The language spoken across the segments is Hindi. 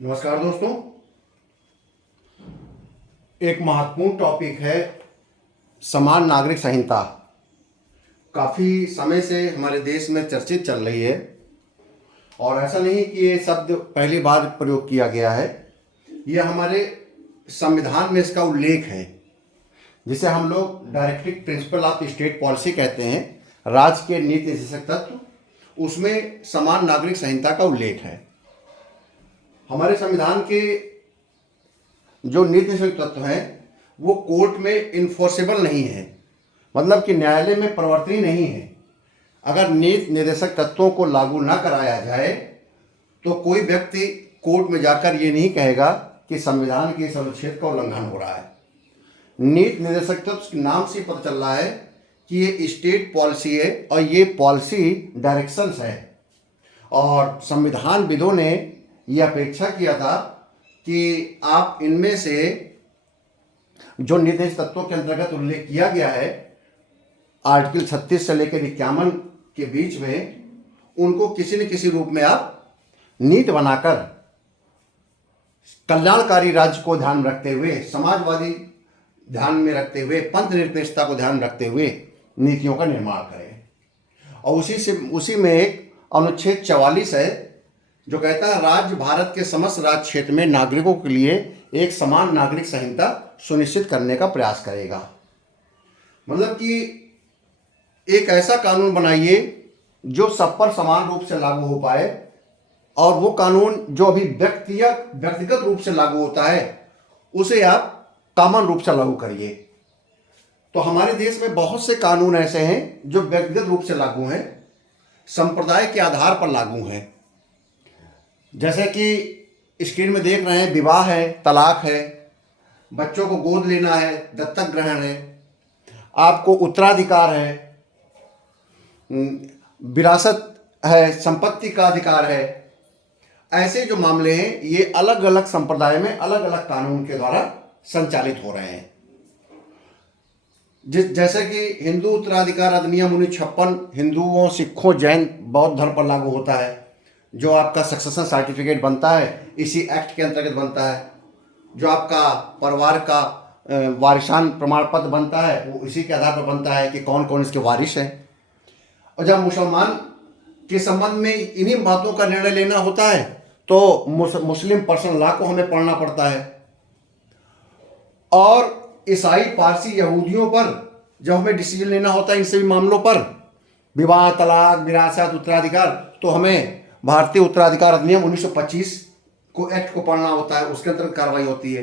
नमस्कार दोस्तों। एक महत्वपूर्ण टॉपिक है समान नागरिक संहिता। काफ़ी समय से हमारे देश में चर्चित चल रही है और ऐसा नहीं कि ये शब्द पहली बार प्रयोग किया गया है। यह हमारे संविधान में इसका उल्लेख है, जिसे हम लोग directive principle of state policy कहते हैं, राज्य के नीति निर्देशक तत्व। उसमें समान नागरिक संहिता का उल्लेख है। हमारे संविधान के जो नीति निर्देशक तत्व हैं वो कोर्ट में इन्फोर्सेबल नहीं है, मतलब कि न्यायालय में प्रवर्तनीय नहीं है। अगर नीति निर्देशक तत्वों को लागू ना कराया जाए तो कोई व्यक्ति कोर्ट में जाकर ये नहीं कहेगा कि संविधान के इस अनुच्छेद का उल्लंघन हो रहा है। नीति निर्देशक तत्व के नाम से पता चल रहा है कि ये स्टेट पॉलिसी है और ये पॉलिसी डायरेक्शंस है। और संविधानविदों ने ये अपेक्षा किया था कि आप इनमें से जो निर्देश तत्वों के अंतर्गत उल्लेख किया गया है आर्टिकल 36 से लेकर 51 के बीच में, उनको किसी न किसी रूप में आप नीति बनाकर कल्याणकारी राज्य को ध्यान में रखते हुए, समाजवादी ध्यान में रखते हुए, पंथ निरपेक्षता को ध्यान रखते हुए नीतियों का निर्माण करें। और उसी में एक अनुच्छेद 44 है जो कहता है राज्य भारत के समस्त राज्य क्षेत्र में नागरिकों के लिए एक समान नागरिक संहिता सुनिश्चित करने का प्रयास करेगा। मतलब कि एक ऐसा कानून बनाइए जो सब पर समान रूप से लागू हो पाए, और वो कानून जो अभी व्यक्तिगत रूप से लागू होता है उसे आप कॉमन रूप से लागू करिए। तो हमारे देश में बहुत से कानून ऐसे हैं जो व्यक्तिगत रूप से लागू हैं, संप्रदाय के आधार पर लागू हैं। जैसे कि स्क्रीन में देख रहे हैं, विवाह है, तलाक है, बच्चों को गोद लेना है, दत्तक ग्रहण है, आपको उत्तराधिकार है, विरासत है, संपत्ति का अधिकार है। ऐसे जो मामले हैं ये अलग अलग संप्रदाय में अलग अलग कानून के द्वारा संचालित हो रहे हैं। जैसे कि हिंदू उत्तराधिकार अधिनियम 1956 हिंदुओं, सिखों, जैन, बौद्ध धर्म पर लागू होता है। जो आपका सक्सेशन सर्टिफिकेट बनता है इसी एक्ट के अंतर्गत बनता है। जो आपका परिवार का वारिसान प्रमाण पत्र बनता है वो इसी के आधार पर बनता है कि कौन कौन इसके वारिस हैं। और जब मुसलमान के संबंध में इन्हीं बातों का निर्णय लेना होता है तो मुस्लिम पर्सनल लॉ को हमें पढ़ना पड़ता है। और ईसाई, पारसी, यहूदियों पर जब हमें डिसीजन लेना होता है इन सभी मामलों पर, विवाह, तलाक, विरासत, उत्तराधिकार, तो हमें भारतीय उत्तराधिकार अधिनियम 1925 को एक्ट को पढ़ना होता है, उसके अंतर्गत कार्रवाई होती है।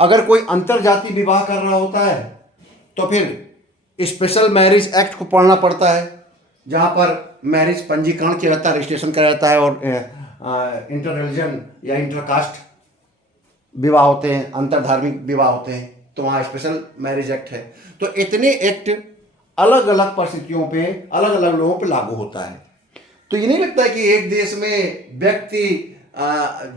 अगर कोई अंतरजातीय विवाह कर रहा होता है तो फिर स्पेशल मैरिज एक्ट को पढ़ना पड़ता है, जहाँ पर मैरिज पंजीकरण किया जाता है, रजिस्ट्रेशन किया जाता है, और इंटर रिलीजन या इंटरकास्ट विवाह होते हैं, अंतरधार्मिक विवाह होते हैं, तो वहाँ स्पेशल मैरिज एक्ट है। तो इतने एक्ट अलग अलग परिस्थितियों पे अलग अलग लोगों पे लागू होता है। तो ये नहीं लगता है कि एक देश में व्यक्ति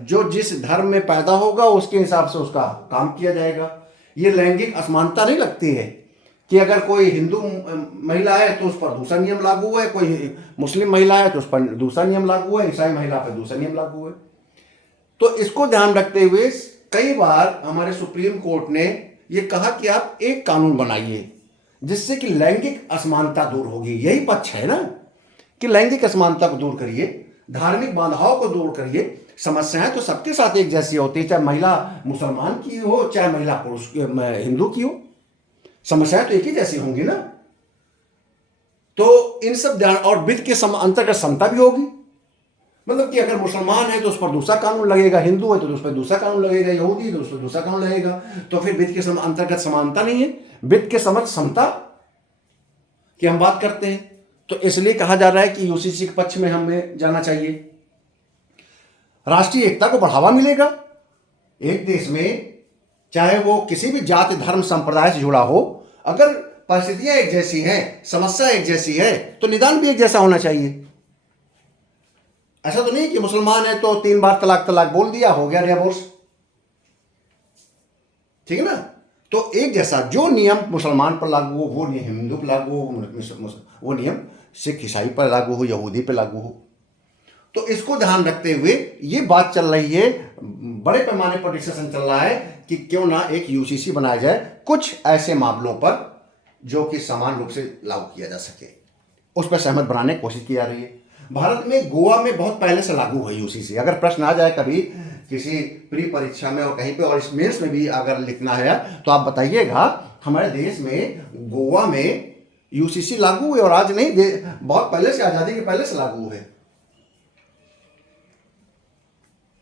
जो जिस धर्म में पैदा होगा उसके हिसाब से उसका काम किया जाएगा। ये लैंगिक असमानता नहीं लगती है कि अगर कोई हिंदू महिला है तो उस पर दूसरा नियम लागू है, कोई मुस्लिम महिला है तो उस पर दूसरा नियम लागू है, ईसाई महिला पर दूसरा नियम लागू है। तो इसको ध्यान रखते हुए कई बार हमारे सुप्रीम कोर्ट ने ये कहा कि आप एक कानून बनाइए जिससे कि लैंगिक असमानता दूर होगी। यही पक्ष है ना कि लैंगिक असमानता को दूर करिए, धार्मिक बाधाओं को दूर करिए। समस्याएं तो सबके साथ एक जैसी होती है, चाहे महिला मुसलमान की हो चाहे महिला पुरुष हिंदू की हो, समस्याएं तो एक ही जैसी होंगी ना। तो इन सब ध्यान, और वित्त के अंतर्गत समता भी होगी। मतलब कि अगर मुसलमान है तो उस पर दूसरा कानून लगेगा, हिंदू है तो उस पर दूसरा कानून लगेगा, यहूदी है तो उस पर दूसरा कानून लगेगा। तो फिर वित्त के अंतर्गत समानता नहीं है, वित्त के समक्ष समता की हम बात करते हैं। तो इसलिए कहा जा रहा है कि यूसीसी के पक्ष में हमें जाना चाहिए। राष्ट्रीय एकता को बढ़ावा मिलेगा। एक देश में चाहे वो किसी भी जाति, धर्म, संप्रदाय से जुड़ा हो, अगर परिस्थितियां एक जैसी हैं, समस्या एक जैसी है, तो निदान भी एक जैसा होना चाहिए। ऐसा तो नहीं कि मुसलमान है तो 3 बार तलाक तलाक बोल दिया, हो गया डिवोर्स, ठीक है ना। तो एक जैसा जो नियम मुसलमान पर लागू हो वो नियम हिंदू पर लागू हो, वो नियम सिख ईसाई पर लागू हो, यहूदी पर लागू हो। तो इसको ध्यान रखते हुए ये बात चल रही है, बड़े पैमाने पर डिस्कशन चल रहा है कि क्यों ना एक यूसीसी बनाया जाए कुछ ऐसे मामलों पर जो कि समान रूप से लागू किया जा सके। उस पर सहमत बनाने की कोशिश की जा रही है। भारत में गोवा में बहुत पहले से लागू है यूसीसी। अगर प्रश्न आ जाए कभी किसी प्री परीक्षा में और कहीं पे और इस मेंस में भी अगर लिखना है तो आप बताइएगा हमारे देश में गोवा में यूसीसी लागू है और आज नहीं, बहुत पहले से, आजादी के पहले से लागू है।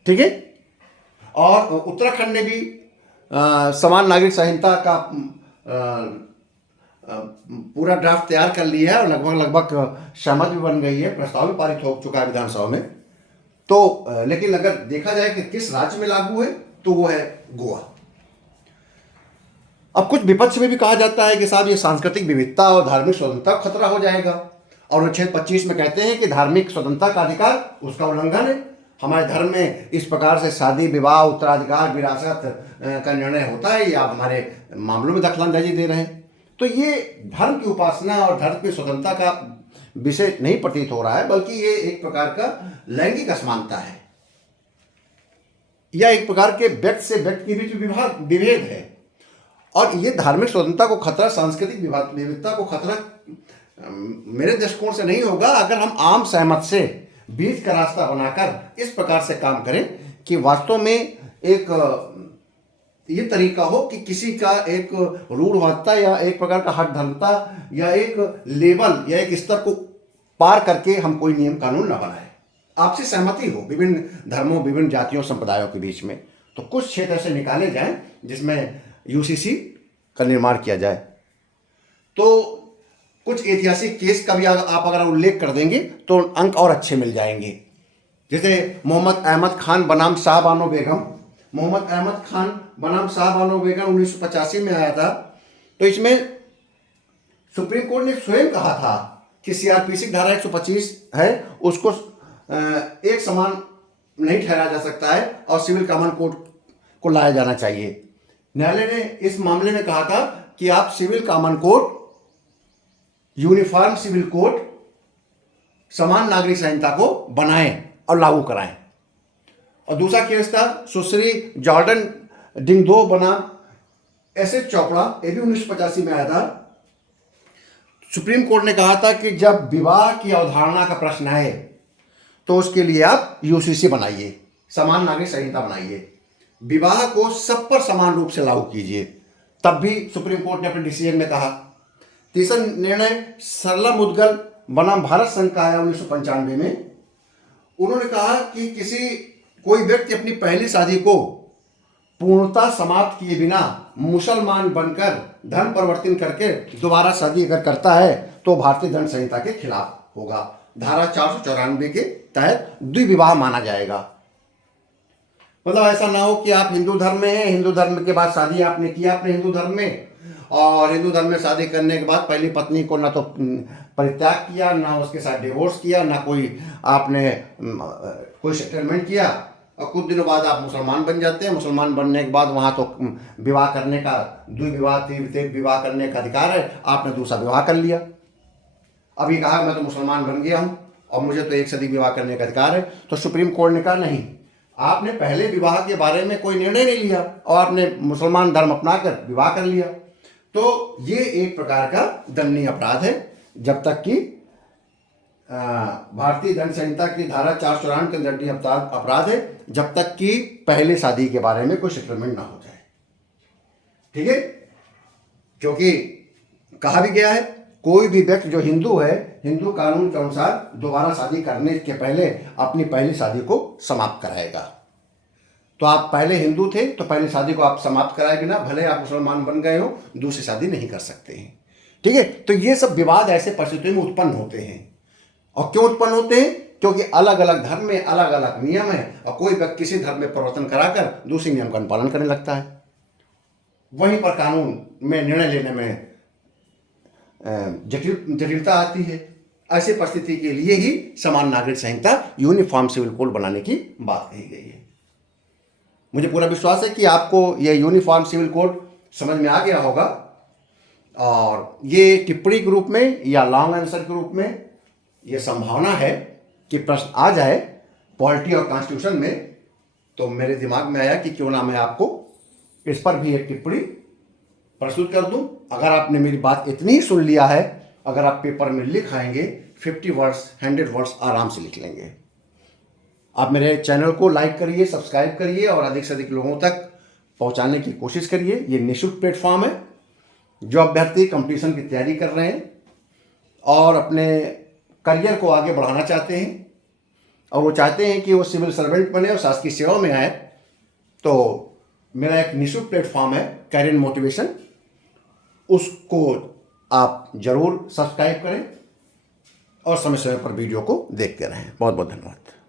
ठीक है। और उत्तराखंड ने भी समान नागरिक संहिता का पूरा ड्राफ्ट तैयार कर लिया है और लगभग सहमत भी बन गई है, प्रस्ताव भी पारित हो चुका है विधानसभा में। तो लेकिन अगर देखा जाए कि किस राज्य में लागू है तो वो है गोवा। अब कुछ विपक्ष में भी कहा जाता है कि साहब ये सांस्कृतिक विविधता और धार्मिक स्वतंत्रता को खतरा हो जाएगा, और अनुच्छेद 25 में कहते हैं कि धार्मिक स्वतंत्रता का अधिकार उसका उल्लंघन है। हमारे धर्म में इस प्रकार से शादी विवाह उत्तराधिकार विरासत का निर्णय होता है, या आप हमारे मामलों में दखलंदाजी दे रहे हैं। तो ये धर्म की उपासना और धर्म की स्वतंत्रता का विषय नहीं प्रतीत हो रहा है, बल्कि ये एक प्रकार का लैंगिक असमानता है, या एक प्रकार के व्यक्ति से व्यक्ति के बीच विभेद है। और ये धार्मिक स्वतंत्रता को खतरा, सांस्कृतिक विविधता को खतरा मेरे दृष्टिकोण से नहीं होगा अगर हम आम सहमत से बीच का रास्ता बनाकर इस प्रकार से काम करें कि वास्तव में एक ये तरीका हो कि किसी का एक रूढ़वादिता या एक प्रकार का हठ धर्मता या एक लेवल या एक स्तर को पार करके हम कोई नियम कानून न बनाए। आपसी सहमति हो विभिन्न धर्मों, विभिन्न जातियों, संप्रदायों के बीच में, तो कुछ क्षेत्र ऐसे निकाले जाएं जिसमें यूसीसी का निर्माण किया जाए। तो कुछ ऐतिहासिक केस का भी आप अगर उल्लेख कर देंगे तो अंक और अच्छे मिल जाएंगे। जैसे मोहम्मद अहमद खान बनाम शाह बानो बेगम, मोहम्मद अहमद खान बनाम शाह बानो बेगम 1985 में आया था। तो इसमें सुप्रीम कोर्ट ने स्वयं कहा था कि सीआरपीसी धारा 125 है उसको एक समान नहीं ठहरा जा सकता है और सिविल कॉमन कोड को लाया जाना चाहिए। न्यायालय ने इस मामले में कहा था कि आप civil common code, uniform civil code, समान नागरिक संहिता को बनाएं और लागू कराएं। और दूसरा केस था सुश्री जॉर्डन डिंगडो बनाम एसएच चोपड़ा, ये भी 1985 में आया था। सुप्रीम कोर्ट ने कहा था कि जब विवाह की अवधारणा का प्रश्न आए तो उसके लिए आप यूसीसी बनाइए, समान नागरिक संहिता बनाइए, विवाह को सब पर समान रूप से लागू कीजिए। तब भी सुप्रीम कोर्ट ने अपने डिसीजन में कहा। तीसरा निर्णय सरला मुदगल बनाम भारत संघ का आया 1995 में। उन्होंने कहा कि कोई व्यक्ति अपनी पहली शादी को पूर्णतः समाप्त किए बिना मुसलमान बनकर धर्म परिवर्तन करके दोबारा शादी अगर करता है तो भारतीय दंड संहिता के खिलाफ होगा। धारा 494 के तहत द्विविवाह माना जाएगा। मतलब ऐसा ना हो कि आप हिंदू धर्म में हैं, हिंदू धर्म के बाद शादी आपने किया अपने हिंदू धर्म में, और हिंदू धर्म में शादी करने के बाद पहली पत्नी को ना तो परित्याग किया, ना उसके साथ डिवोर्स किया, ना कोई आपने कोई सेटलमेंट किया, और कुछ दिनों बाद आप मुसलमान बन जाते हैं। मुसलमान बनने के बाद वहाँ तो विवाह करने का, द्विविवाह त्रिविध विवाह करने का अधिकार है, आपने दूसरा विवाह कर लिया। अभी कहा मैं तो मुसलमान बन गया हूँ और मुझे तो एक शादी विवाह करने का अधिकार है। तो सुप्रीम कोर्ट ने कहा नहीं, आपने पहले विवाह के बारे में कोई निर्णय नहीं लिया और आपने मुसलमान धर्म अपनाकर विवाह कर लिया। तो ये एक प्रकार का दंडनीय अपराध है, जब तक कि भारतीय दंड संहिता की धारा 494 के दंडनीय अपराध है, जब तक कि पहले शादी के बारे में कोई सेटलमेंट ना हो जाए। ठीक है, क्योंकि कहा भी गया है कोई भी व्यक्ति जो हिंदू है, हिंदू कानून के अनुसार दोबारा शादी करने के पहले अपनी पहली शादी को समाप्त कराएगा। तो आप पहले हिंदू थे तो पहली शादी को आप समाप्त कराए बिना भले आप मुसलमान बन गए हो दूसरी शादी नहीं कर सकते हैं। ठीक है, तो ये सब विवाद ऐसे परिस्थितियों में उत्पन्न होते हैं। और क्यों उत्पन्न होते हैं? क्योंकि अलग अलग धर्म में अलग अलग नियम है और कोई व्यक्ति किसी धर्म में परिवर्तन कराकर दूसरे नियम का अनुपालन करने लगता है। वहीं पर कानून में निर्णय लेने में जटिलता आती है। ऐसी परिस्थिति के लिए ही समान नागरिक संहिता यूनिफॉर्म सिविल कोड बनाने की बात कही गई है। मुझे पूरा विश्वास है कि आपको यह यूनिफॉर्म सिविल कोड समझ में आ गया होगा, और ये टिप्पणी के रूप में या लॉन्ग आंसर के रूप में ये संभावना है कि प्रश्न आ जाए पॉलिटी और कॉन्स्टिट्यूशन में, तो मेरे दिमाग में आया कि क्यों ना मैं आपको इस पर भी एक टिप्पणी प्रस्तुत कर दूं। अगर आपने मेरी बात इतनी ही सुन लिया है, अगर आप पेपर में लिख आएंगे 50 वर्ड्स 100 वर्ड्स आराम से लिख लेंगे। आप मेरे चैनल को लाइक करिए, सब्सक्राइब करिए और अधिक से अधिक लोगों तक पहुंचाने की कोशिश करिए। ये निःशुल्क प्लेटफॉर्म है। जो अभ्यर्थी कंपटीशन की तैयारी कर रहे हैं और अपने करियर को आगे बढ़ाना चाहते हैं और वो चाहते हैं कि वो सिविल सर्वेंट बने और शासकीय सेवा में आए, तो मेरा एक निःशुल्क प्लेटफॉर्म है कैरियर मोटिवेशन, उसको आप जरूर सब्सक्राइब करें और समय समय पर वीडियो को देखते रहें। बहुत बहुत धन्यवाद।